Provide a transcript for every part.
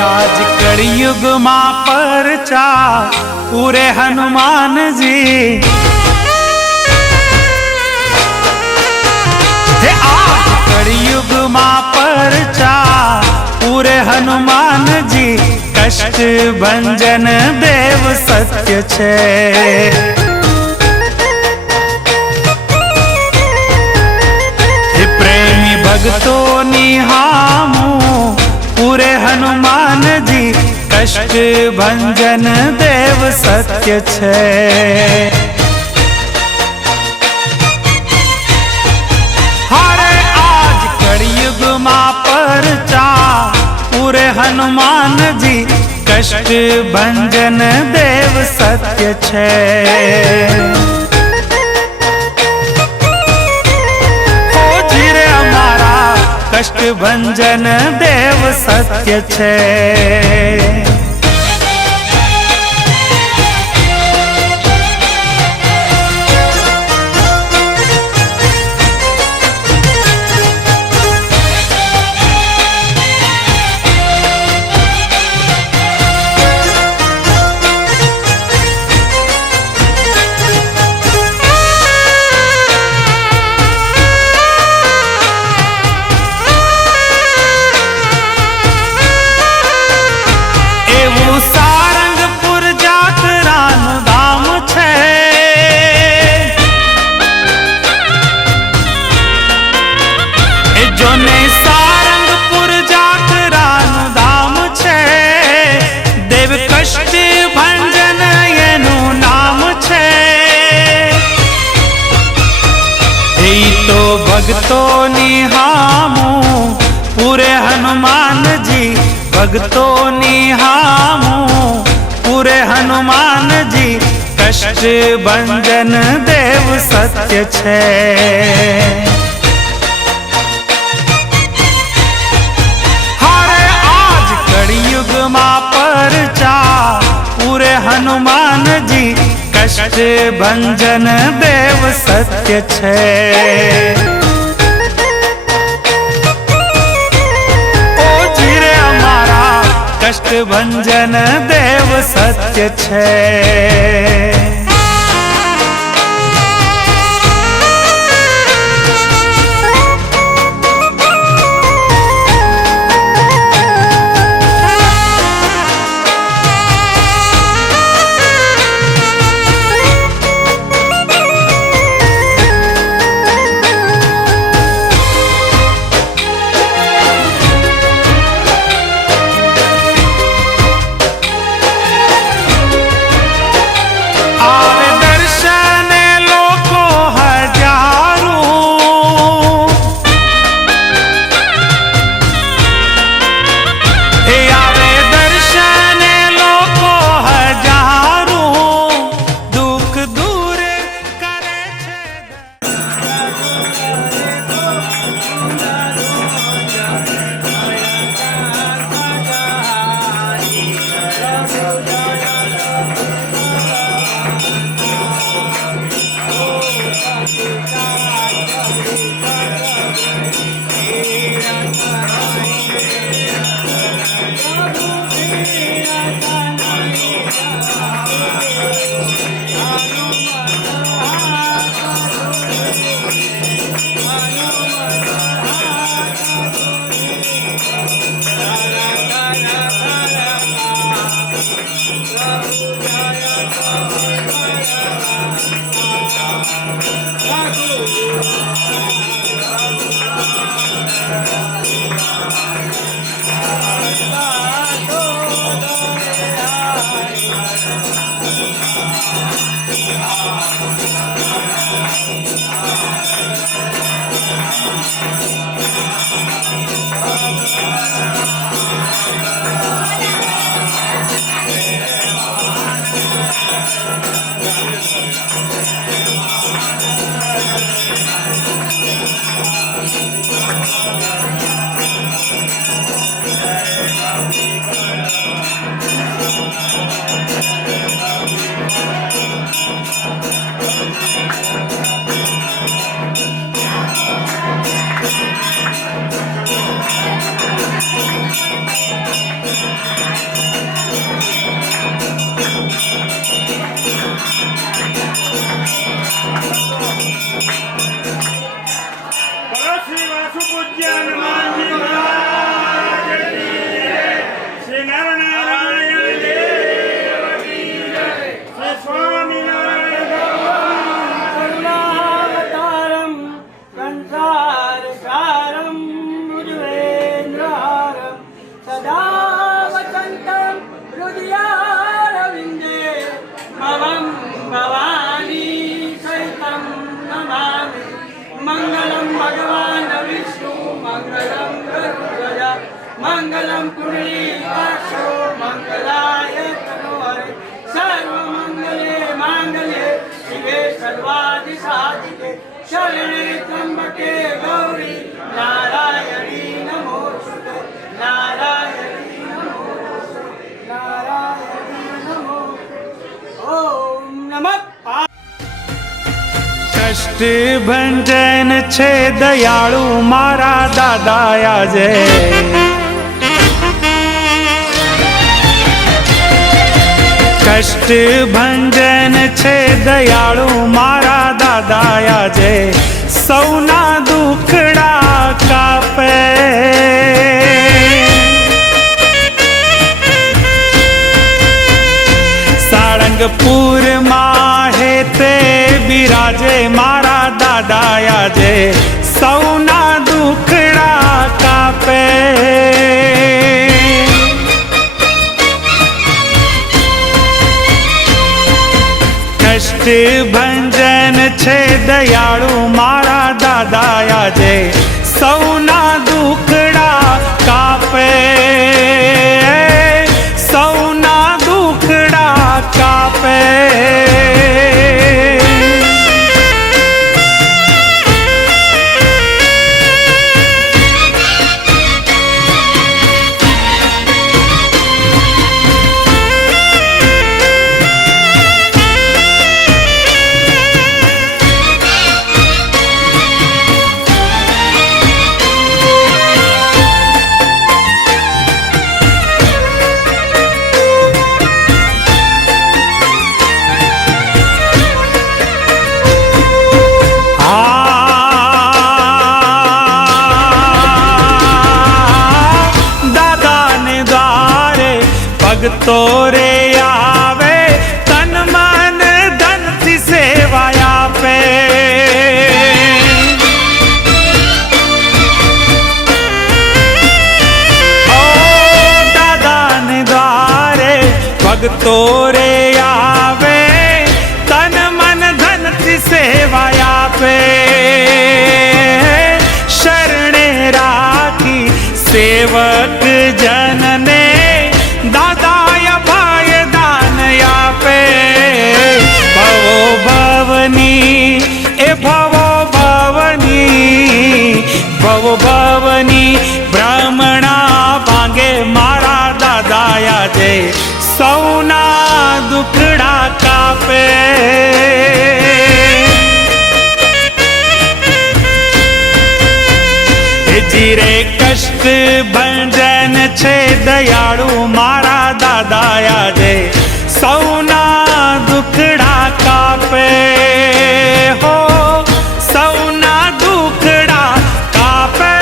आज कलयुग मां परचा पूरे हनुमान जी हे आज कलयुग मां परचा पूरे हनुमान जी कष्ट भंजन देव सत्य छे। हे प्रेमी भक्तों निहामू पूरे हनुमान जी कष्ट भंजन देव सत्य छे। માં પરચા પૂરે હનુમાન જી કષ્ટ ભંજન દેવ સત્ય છે હોજી રે અમારા કષ્ટ ભંજન દેવ સત્ય છે સારંગપુર જાતરાનું ધામ છે એ જોને સારંગપુર જાતરાનું ધામ છે દેવ કષ્ટ ભંજન એનું નામ છે એ તો ભક્તોની હામું પૂરે હનુમાનજી ભક્તોની હામું પૂરે હનુમાનજી કષ્ટ ભંજન દેવ સત્ય છે હારે આજ કળિયુગમાં પરચા પૂરે હનુમાનજી કષ્ટ ભંજન દેવ સત્ય છે કષ્ટ ભંજન દેવ સત્ય છે मंगलम भगवान विष्णु मङ्गलं गरुडध्वज मङ्गलं पुण्डरीकाक्षो मङ्गलाय तनोहरे सर्वमङ्गले माङ्गल्ये शिवे सर्वादिसाधिके शरणे त्र्यम्बके गौरी नारायणी नमोस्तुते नारायणी नमोस्तुते नारायणी नमो ॐ नमः કષ્ટ ભંજન છે દયાળુ મારા દાદા આજે કષ્ટ ભંજન છે દયાળુ મારા દાદા આજે સૌના દુખડા કાપે સાળંગપુરમાં હેતે બિરાજે મારા દાદા આજે સૌના દુખડા કાપે કષ્ટ ભંજન છે દયાળુ મારા દાદા આજે સૌના દુખડા કાપે સૌના દુખડા કાપે ભક્તો રે આવે તન મન ધનથી સેવા આપે ઓ દાદાને દ્વારે ભક્તો રે આવે તન મન ધનથી સેવા આપે શરણે રાખી સેવક જનને દાદાય ભાય દાન આપે ભવો ભવની એ ભવો ભવની બ્રાહ્મણા ભાંગે મારા દાદા આજે સૌના દુખડા કાપે જીરે કષ્ટ ભંજન છે દયાળુ મારા દાદા આજે સૌના દુખડા કાપે હો સૌના દુખડા કાપે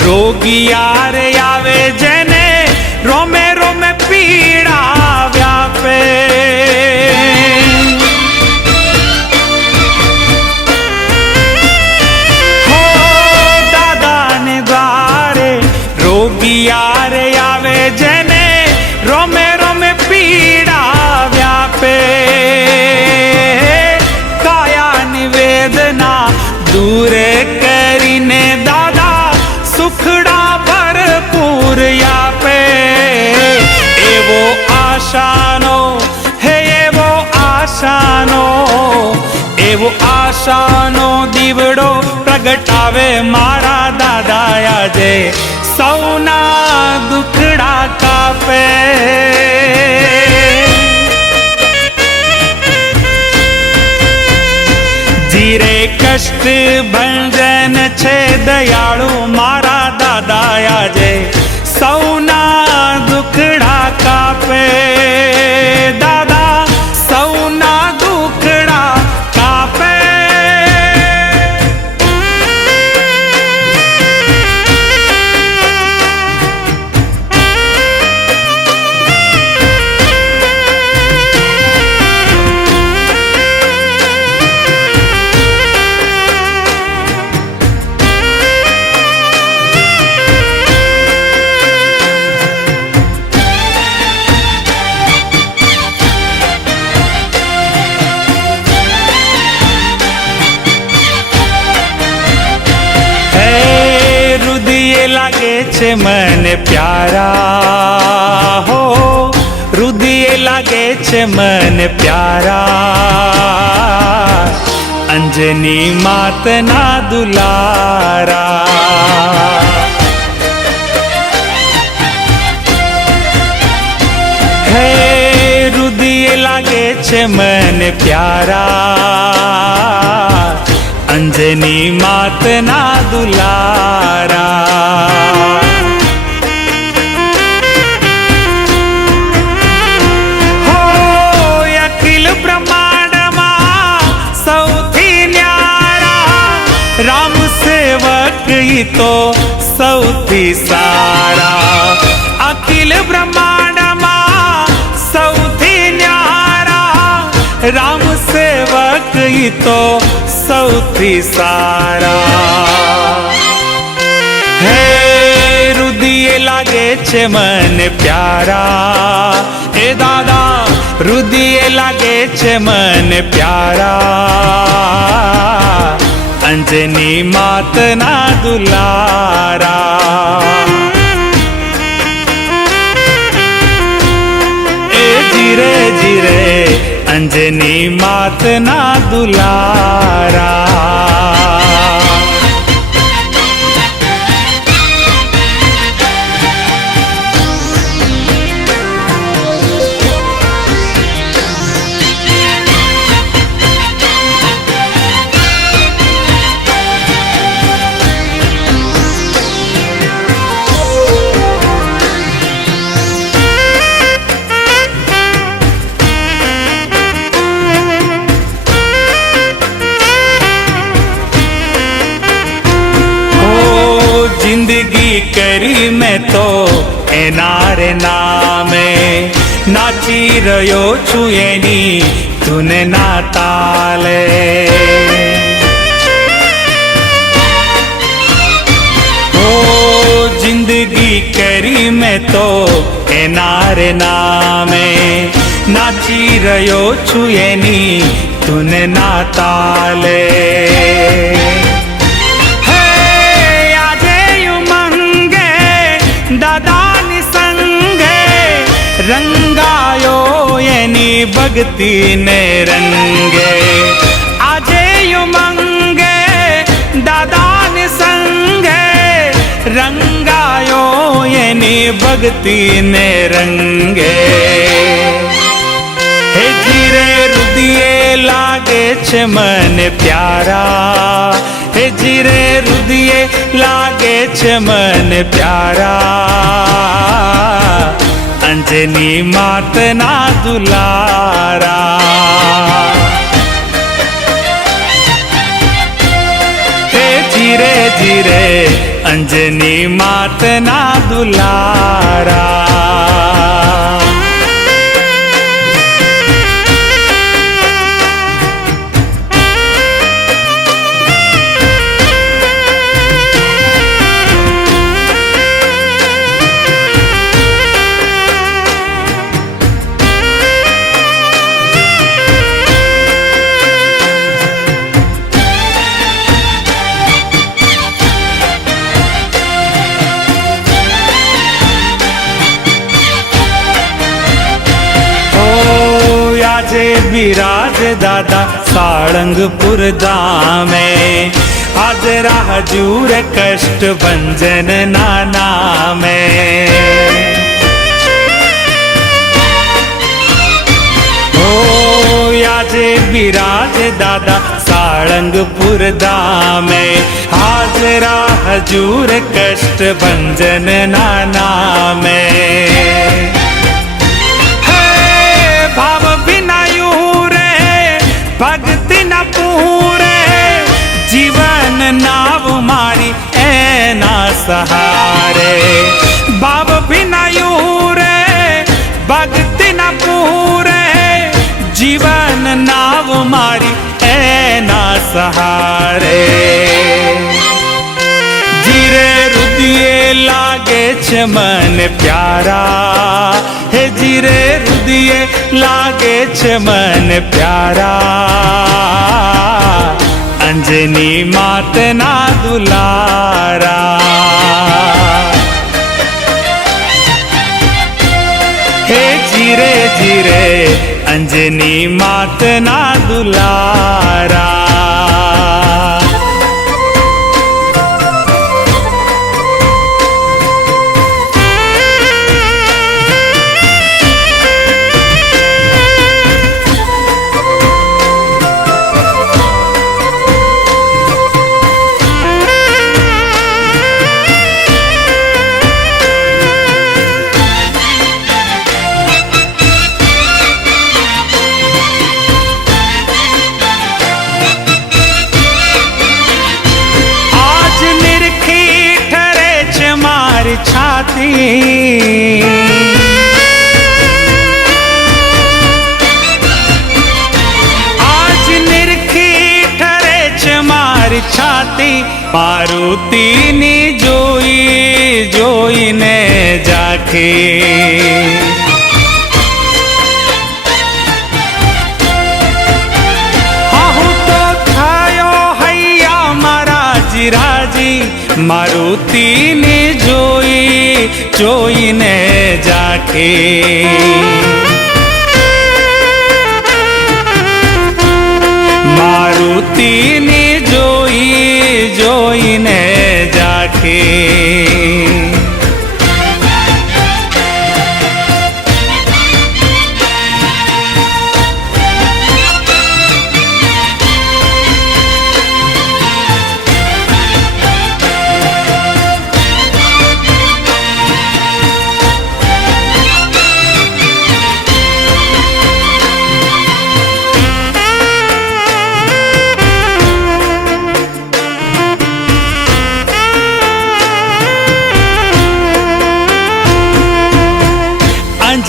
રોગિયારે આવે જેને રોમે રોમે પીડા વ્યાપે હો દાદાને દ્વારે રોગિયારે આવે જેને રોમે રોમે પીડા વ્યાપે કાયાની વેદના દૂર કરીને દાદા સુખડા ભરપૂર આપે એવો આશાનો હે એવો આશાનો દીવડો પ્રગટાવે મારા દાદા આજે સૌના દુખડા કાપે જીરે કષ્ટ ભંજન છે દયાળુ મારા દાદા આજે સૌના દુખડા રુદિયે લાગે છે મને પ્યારા હો, રુદિયે લાગે છે મને પ્યારા, અંજની માતના દુલારા. હે રુદિયે લાગે છે મને પ્યારા, અંજની માતના દુલારા. હો અખિલ બ્રહ્માંડમાં સૌથી ન્યારા, રામ સેવક ઈ તો સૌથી સારા. અખિલ બ્રહ્માંડમાં સૌથી ન્યારા, રામ સેવક ઈ તો સૌથી સારા. હે રુદિયે લાગે છે મને પ્યારા, એ દાદા રુદિયે લાગે છે મને પ્યારા, અંજની માતના દુલારા. એ જીરે જીરે અંજની માતના દુલારા. જિંદગી કરી મેં તો એના રે નામે, નાચી રહ્યો છું એની ધૂન ના તાલે. ઓ જિંદગી કરી મેં તો એના રે નામે, નાચી રહ્યો છું એની ધૂન ના તાલે. દાદાની સંગે રંગાયો એની ભક્તિને રંગે. આજે ઉમંગે દાદાની સંગે રંગાયો એની ભક્તિને રંગે. હે જીરે રુદિયે લાગે છે મને પ્યારા, હે જીરે રુદિયે લાગે છે મને પ્યારા, અંજની માતના દુલારા. હે જીરે જીરે અંજની માતના દુલારા. વિરાજ દાદા સાળંગપુર ધામે, હાજરા હજૂર કષ્ટ ભંજન ના નામે. ઓ આજે વિરાજ દાદા સાળંગપુર ધામે, હાજરા હજૂર કષ્ટ ભંજન ના નામે. ભાવ વિનાયું રે ભક્તિ ન પૂરે, જીવન નાવ મારી એના સહારે. ભાવ વિનાયું રે ભક્તિ ન પૂરે, જીવન નાવ મારી એના સહારે. જીરે રુદિયે લાગે છે મને પ્યારા, હે જીરે રુદિયે લાગે છે મને પ્યારા, અંજની માતના દુલારા હે જીરે જીરે અંજની માતના દુલારા छाती आज निरखी ठरे છે મારી છાતી પારુતીની જોઈ જોઈને જાખી રાજી મારુતિને જોઈ જોઈને જાખે મારુતિને જોઈ જોઈને જાખે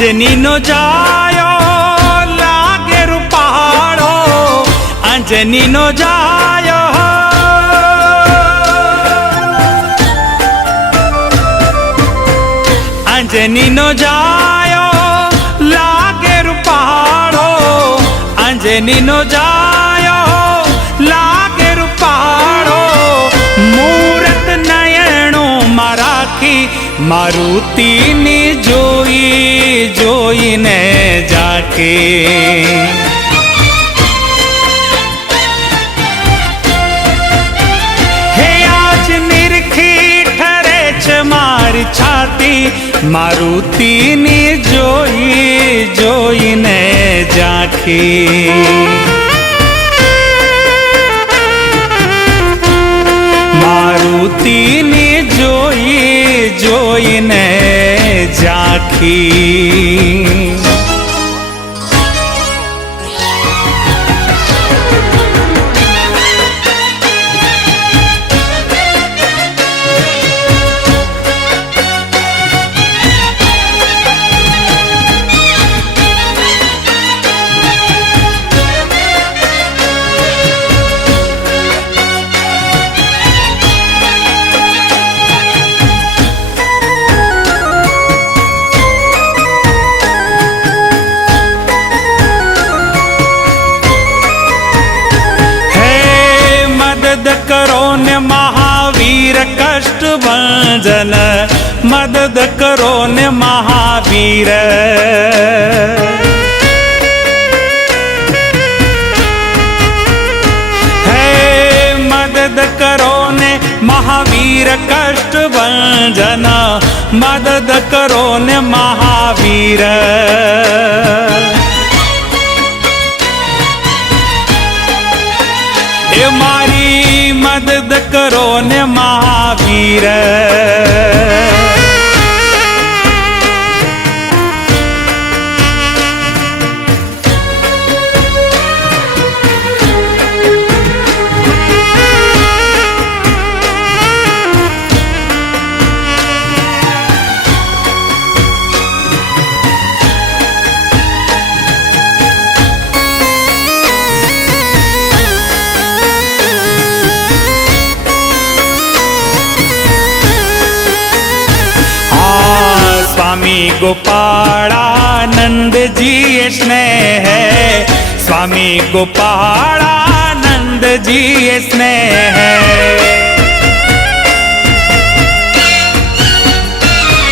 અંજનીનો જાયો લાગે રૂપાળો અંજનીનો જાયો અંજનીનો જાયો લાગે રૂપાળો અંજનીનો જાયો લાગે રૂપાળો મૂરત નયણો મારાખી મારુતિની જોઈ જોઈને જાકે હે આજ નિરખી ઠરે છે મારી છાતી મારુતિની જોઈ જોઈને જાખી મારુતિની જોઈ જોઈને જાખી કરો ને મહાવીર કષ્ટ ભંજન મદદ કરો ને મહાવીર હે મદદ કરો ને મહાવીર કષ્ટ ભંજન મદદ કરો ને મહાવીર એ મારી મદદ કરો ને મહાવીર स्वामी गोपालानंद जी स्नेह है स्वामी गोपालानंद જીએ સ્નેહ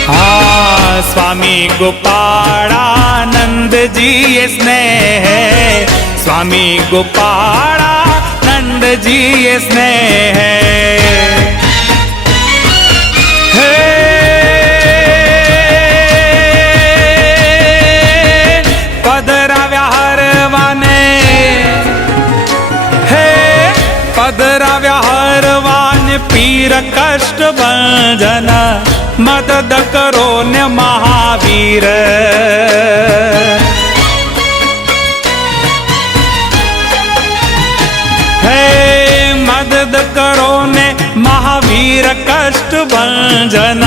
હા સ્વામી ગોપાળાનંદજીએ સ્નેહ સ્વામી ગોપાળાનંદજીએ સ્નેહ હે પધરાવ્યા હરવાને હે પધરાવ્યા હરવાને પીર કષ્ટ ભંજન મદદ કરો ને મહાવીર હે મદદ કરો ને મહાવીર કષ્ટ ભંજન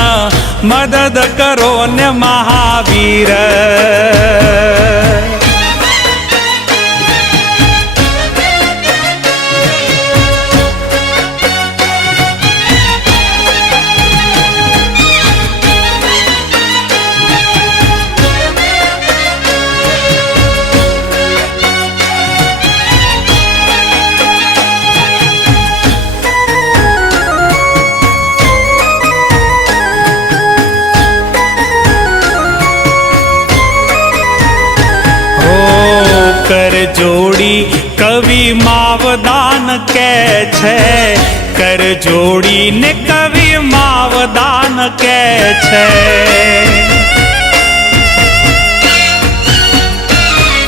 મદદ કરો ને મહાવીર કર જોડી કવિ માવદાન કે છે કર જોડીને કવિ માવદાન કે છે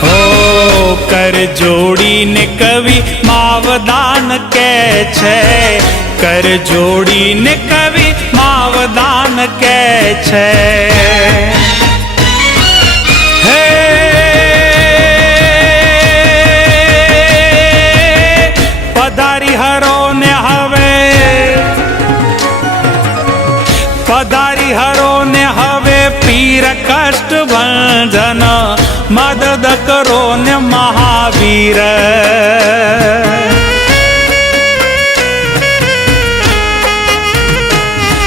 હો કર જોડીને કવિ માવદાન કે છે કર જોડીને કવિ માવદાન કે છે પધારી હરો ને હવે પધારી હરો ને હવે પીર કષ્ટ ભંજન મદદ કરો ને મહાવીર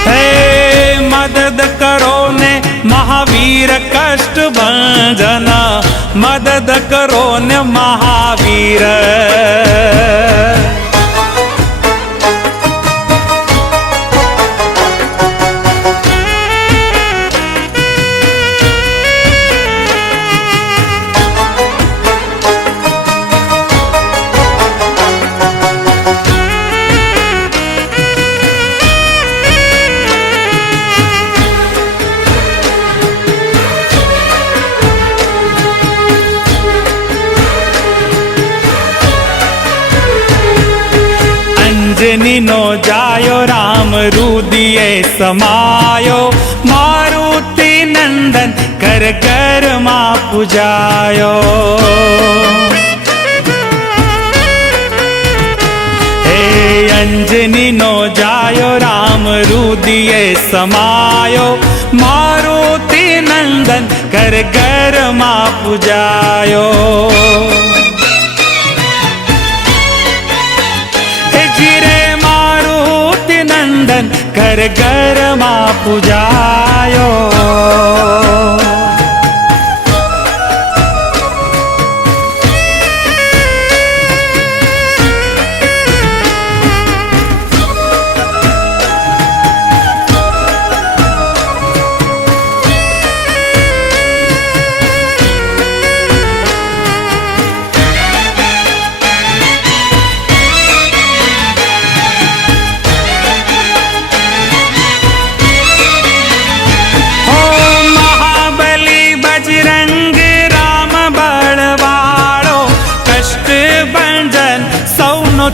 હે મદદ કરો ને મહાવીર કષ્ટ ભંજન મદદ કરો ને મહાવીર અંજની નો જાયો રામ રુદિયે સમાયો મારુતિ નંદન ઘર ઘરમાં પૂજાયો હે અંજની નો જાયો રામ રુદિયે સમાયો મારુતિ નંદન ઘર ઘરમાં પૂજાયો ઘર ઘરમાં પૂજાયો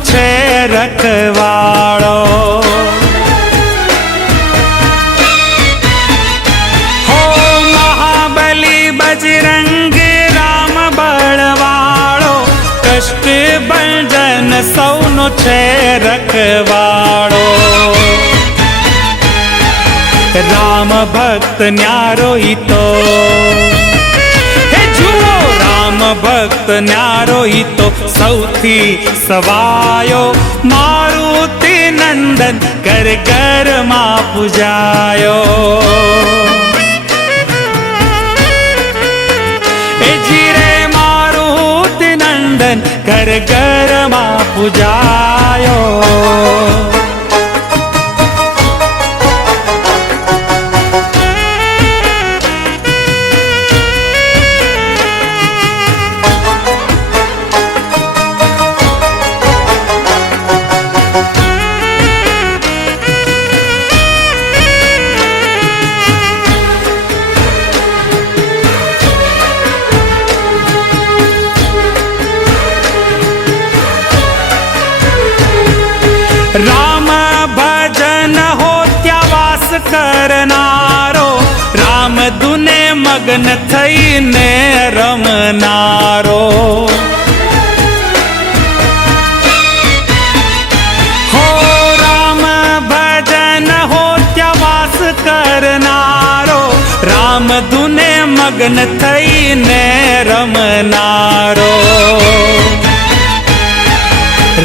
છે રખવાળો હો મહાબલી બજરંગ રામ બળવાળો કષ્ટ ભંજન સૌનો છે રખવાળો રામ ભક્ત ન્યારો ઈ તો ભક્ત ન્યારો ઈ તો સૌથી સવાયો મારુતિ નંદન ઘર ઘરમાં પૂજાયો એ જીરે મારુતિ નંદન ઘર ઘરમાં પૂજાયો. રામ ભજન હો ત્યાં વાસ કરનારો, રામ ધૂને મગ્ન થઈને રમનારો. હો રામ ભજન હો ત્યાં વાસ કરનારો, રામ ધૂને મગ્ન થઈને રમનારો.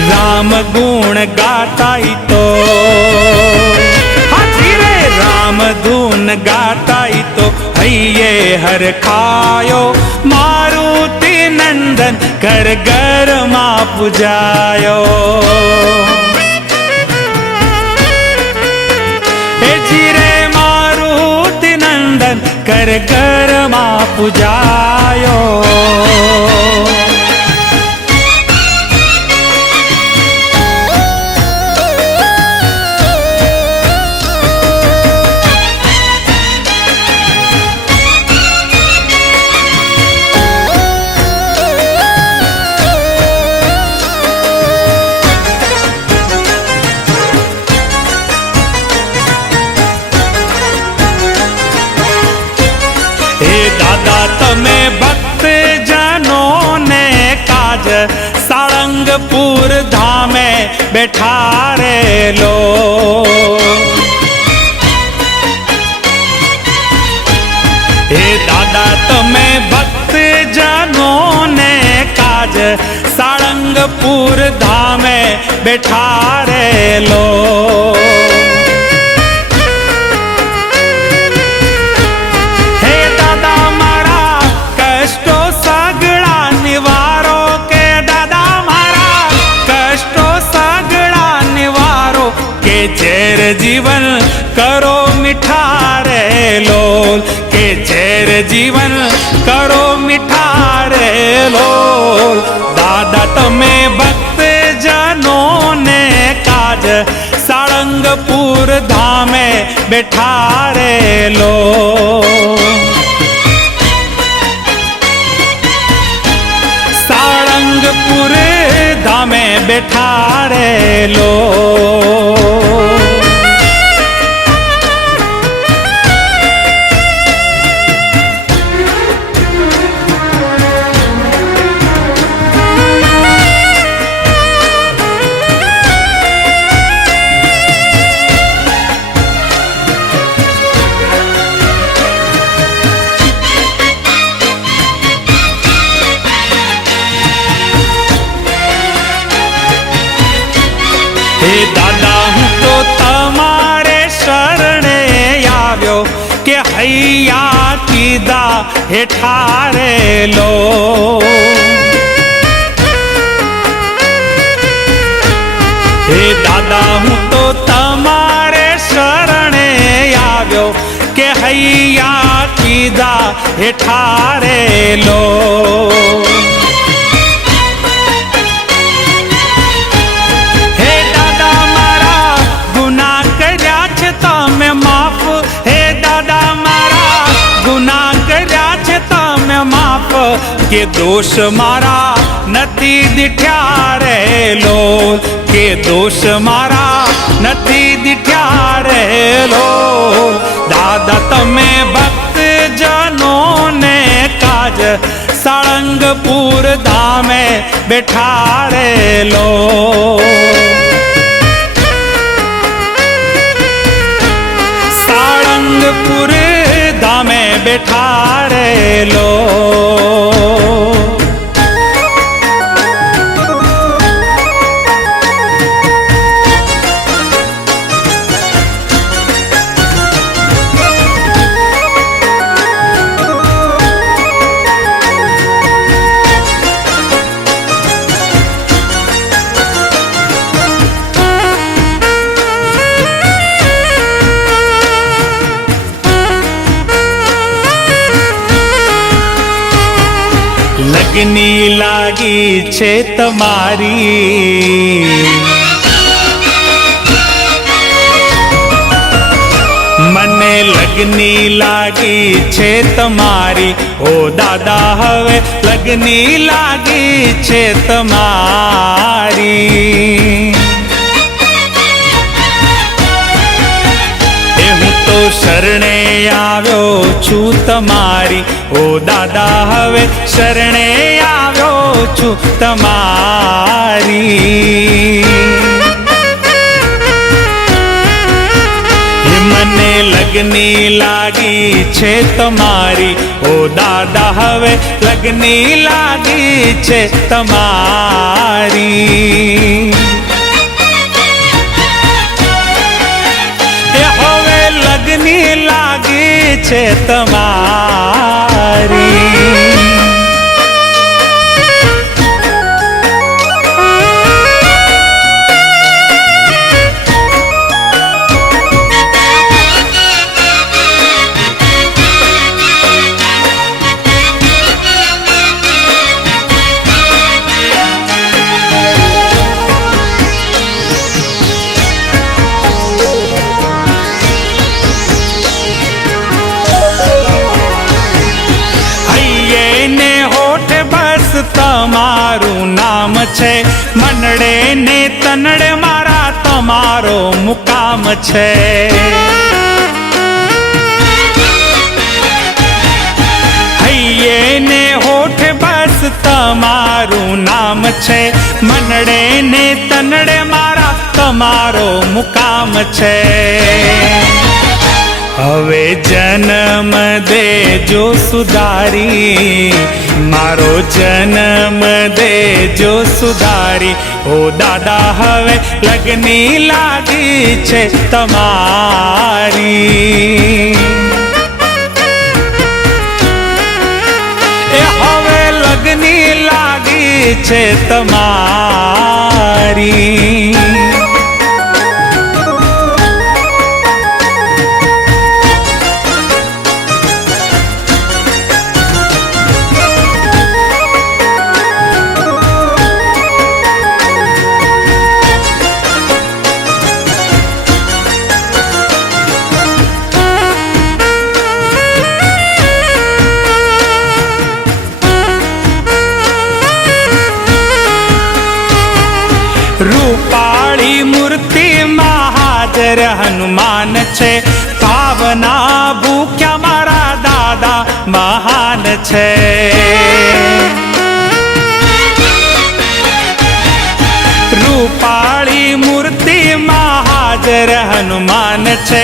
રામ ગુણ ગાતાઈ તો હાજી રે, રામ ધૂન ગાતાઈ તો હૈયે હર ખાયો. મારુતિ નંદન ઘર ઘરમાં પૂજાયો. હે જી રે મારુતિ નંદન ઘર ઘરમાં પૂજાયો. તમે ભક્ત જનો ને કાજ સાળંગપુર ધામે બેઠા રેલો. હે દાદા તમે ભક્ત જનો ને કાજ સાળંગપુર ધામે બેઠા રેલો. ઝેર જીવન કરો મીઠા રે લોલ, કે ઝેર જીવન કરો મીઠા રે લોલ. દાદા તમે ભક્ત જનો ને કાજ સાળંગપુર ધામે બેઠા રે લોલ. સાળંગપુર ધામે બેઠા રે લોલ. હે દાદા હું તો તમારે શરણે આવ્યો, કે હૈયા કીધા હેઠા રેલો. હે દાદા હું તો તમારે શરણે આવ્યો, કે હૈયા કીધા હેઠા રેલો. કે દોષ મારા નથી દીઠ્યા રે લોલ, કે દોષ મારા નથી દીઠ્યા રે લોલ. દાદા તમે ભક્ત જનો ને કાજ સાળંગપુર ધામે બેઠા રે લોલ. સાળંગપુર ધામે બેઠા રે લોલ. લાગી છે તમારી, મને લગની લાગી છે તમારી, ઓ દાદા હવે લગની લાગી છે તમારી. તો શરણે આવ્યો છું તમારી, ઓ દાદા હવે શરણે આવ્યો છું તમારી. મને લગની લાગી છે તમારી, ઓ દાદા હવે લગની લાગી છે તમારી. લગની લાગી છે તમારી. તમારું નામ છે, મનડે ને તનડે મારા તમારો મુકામ છે. હૈયે ને હોઠ બસ તમારું નામ છે, મનડે ને તનડે મારા તમારો મુકામ છે. હવે જન્મ દેજો સુધારી, મારો જન્મ દેજો સુધારી, ઓ દાદા હવે લગની લાગી છે તમારી. એ હવે લગની લાગી છે તમારી. રૂપાળી મૂર્તિમાં હાજર હનુમાન છે, ભાવના ભૂખ્યા મારા દાદા મહાન છે. રૂપાળી મૂર્તિમાં હાજર હનુમાન છે,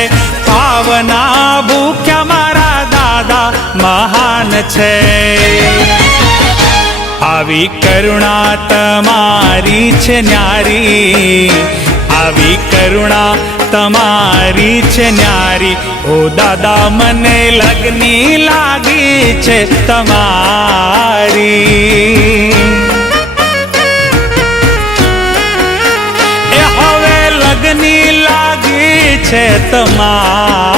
ભાવના ભૂખ્યા મારા દાદા મહાન છે. આવી કરુણા તમારી છે ન્યારી, આવી કરુણા તમારી છે ન્યારી, ઓ દાદા મને લગની લાગી છે તમારી. એ હવે લગની લાગી છે તમારી.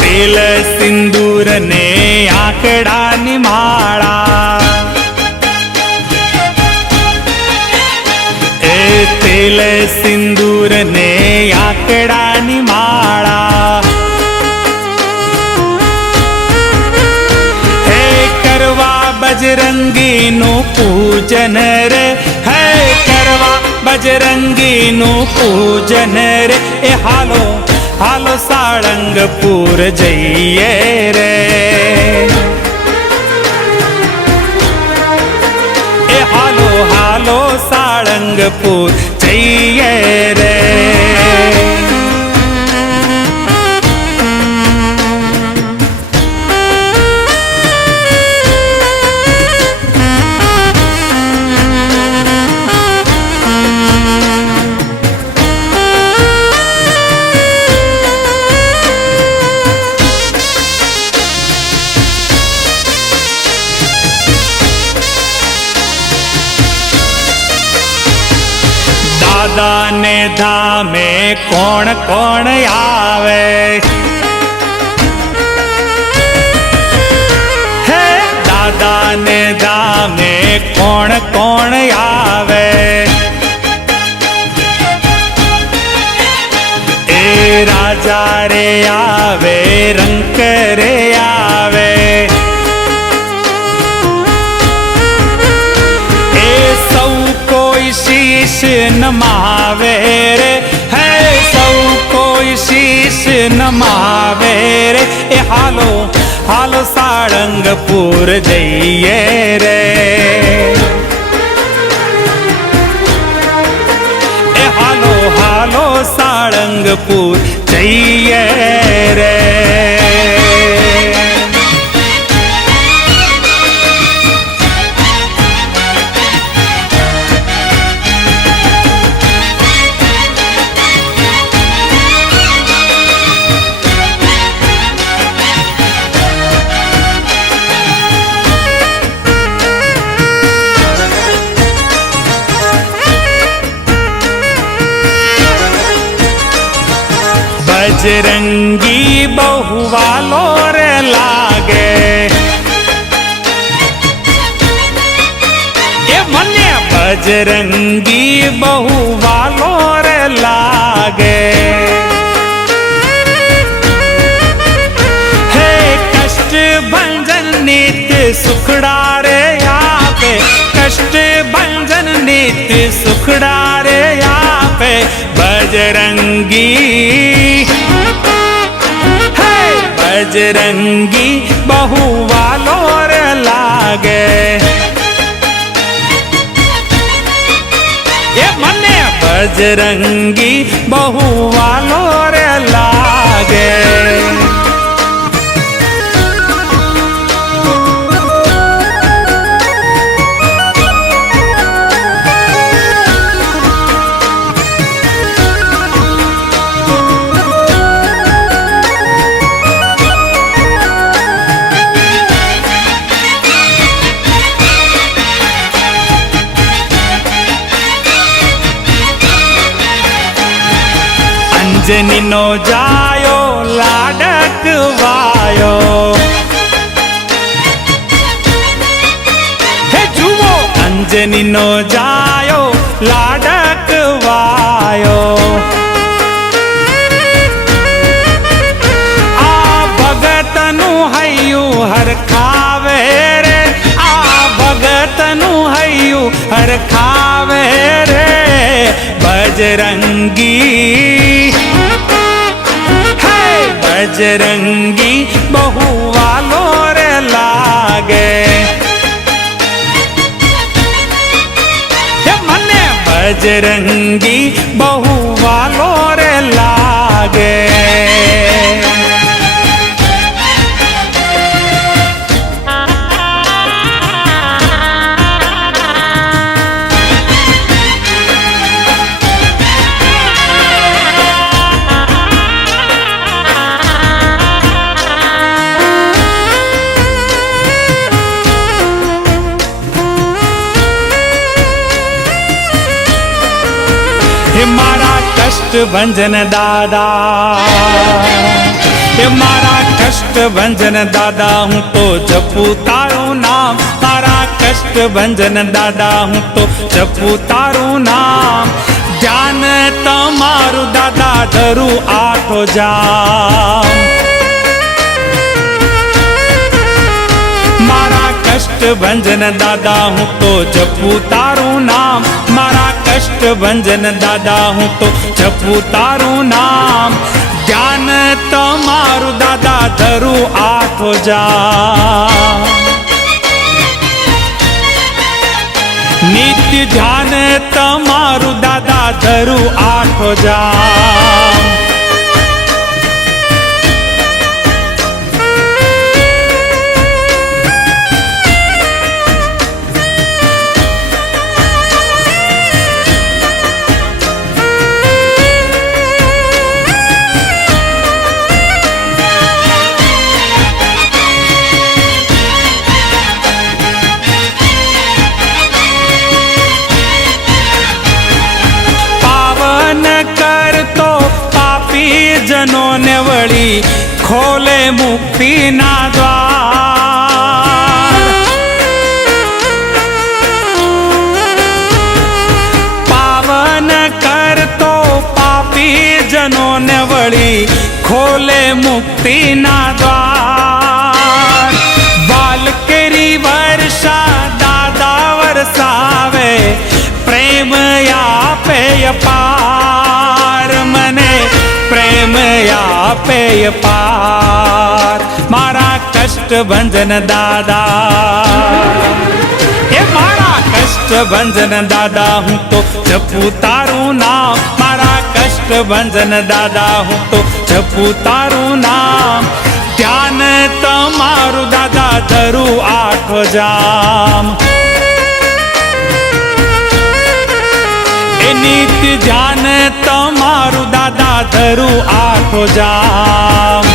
તેલ સિંદૂર ને આંકડાની માળા, એ તેલ સિંદૂર ને આંકડાની માળા, હે કરવા બજરંગીનું પૂજન રે, હે કરવા બજરંગીનું પૂજન રે, એ હાલો હાલો સાળંગપુર જઈએ રે, એ હાલો હાલો સાળંગપુર જઈએ રે. દાદાને ધામે કોણ કોણ આવે, હે દાદાને ધામે કોણ કોણ આવે, એ રાજા રે આવે, રંક રે આવે, એ સૌ કોઈ શીશ નમાવે રે, હે સૌ કોઈ શીશ નમાવે રે, એ હાલો હાલો સાળંગપુર જઈએ રે, એ હાલો હાલો સાળંગપુર જઈએ રે. बजरंगी बहु वालो रे लागे, ये मने बजरंगी बहु वालो रे लागे, हे कष्ट भंजन नित्य सुखड़ा रे आपे, कष्ट भंजन नित्य सुखड़ा रे आपे, बजरंगी बजरंगी बहु वालो रे लागे, बजरंगी बहु वालो रे लागे। अंजनी नो जायो लाडक वायो, हे जुओ अंजनी नो जायो लाडक वायो। आ भगतनु हयु हर खावे रे, आ भगतनु हयु हर खावे रे। बजरंगी बजरंगी बहु वालो रे लागे। मने बजरंगी बहु वालो रे लागे। हे मारा कष्ट भंजन दादा, हे मारा कष्ट भंजन दादा, हूँ तो जपू तारू नाम। मारा कष्ट भंजन दादा, हूँ तो जपू तारू नाम। ध्यान तमारू दादा धरू आठो जाम। मारा कष्ट भंजन दादा, हूँ तो जपू तारू नाम। मारा कष्ट भंजन दादा, हूँ तो जपू तारू नाम। ध्यान तमारू दादा धरू आठो जाम। नित्य ध्यान तमारू दादा धरू आठो जाम। जनों ने वળી खोले मुक्ति ना द्वार। पावन कर तो पापी जनों ने वળી खोले मुक्ति ना द्वार। बाल केरी वर्षा दादा वरसावे, प्रेम या पे अपार। मने प्रेम या पे पार। मारा कष्ट भंजन दादा, ये मारा कष्ट भंजन दादा, हूँ तो जपू तारू नाम। मारा कष्ट भंजन दादा, हूँ तो जपू तारू नाम। ध्यान तमारू दादा धरू आठो जाम। नित्य ध्यान तमारू दादा धरू आठो जाम।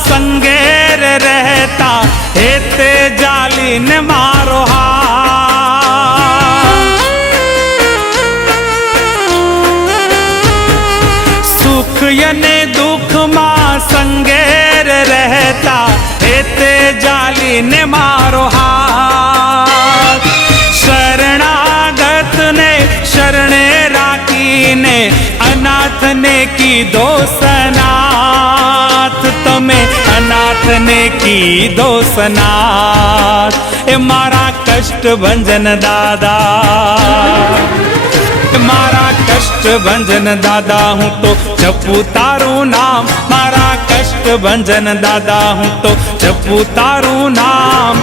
संगेर रहता हेते जालिन मारो हाथ। सुख यने दुख मां संगेर रहता हेते जालिन मारो हाथ। शरणागत ने शरणे राखी ने કીધો સનાથ, તમે અનાથને કીધો સનાથ. એ મારા કષ્ટ ભંજન દાદા, મારા કષ્ટ ભંજન દાદા, હું તો જપું તારું નામ. મારા કષ્ટ ભંજન દાદા, હું તો જપું તારું નામ.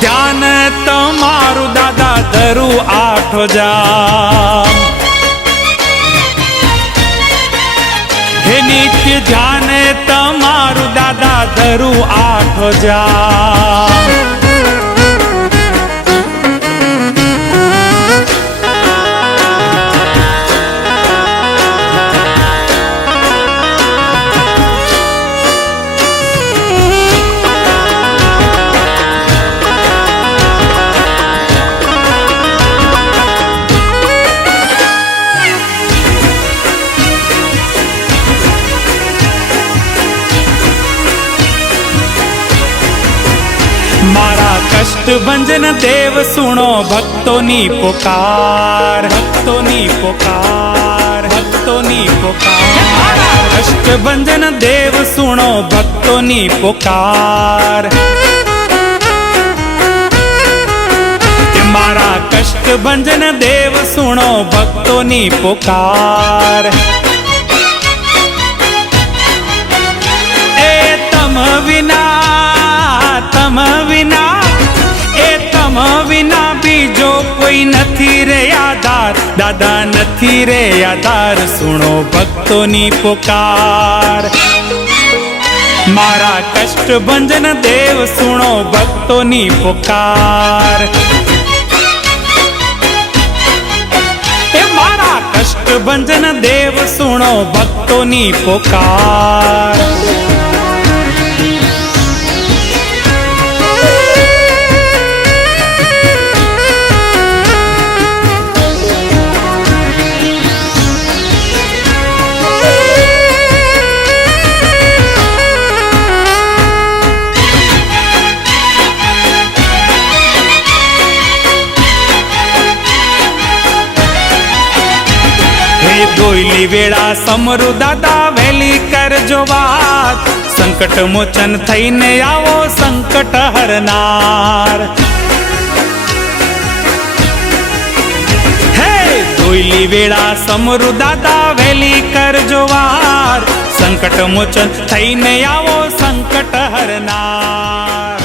ધ્યાન તમારું દાદા ધરું આઠો જામ. હે નિત્ય ધ્યાન તમારું દાદા ધરું આઠો જામ. મારા કષ્ટ ભંજન દેવ સુણો ભક્તોની પુકાર, ભક્તોની પુકાર, ભક્તોની પુકાર. મારા કષ્ટ ભંજન દેવ સુણો ભક્તોની પુકાર. મારા કષ્ટ ભંજન દેવ સુણો ભક્તોની પુકાર. એ તમ વિના, તમ વિના, એ તમ વિના બીજો કોઈ નથી રે આધાર. દાદા નથી રે આધાર, સુણો ભક્તોની પુકાર. મારા કષ્ટ ભંજન દેવ સુણો ભક્તોની પુકાર. એ મારા કષ્ટ ભંજન દેવ સુણો ભક્તોની પુકાર. દોયલી વેળા સમરુ દાદા વહેલી કરજો વાત. સંકટ મોચન થઈને આવો સંકટ હરનાર. હે દોયલી વેળા સમરુ દાદા વહેલી કરજો વાત. સંકટ મોચન થઈને આવો સંકટ હરનાર.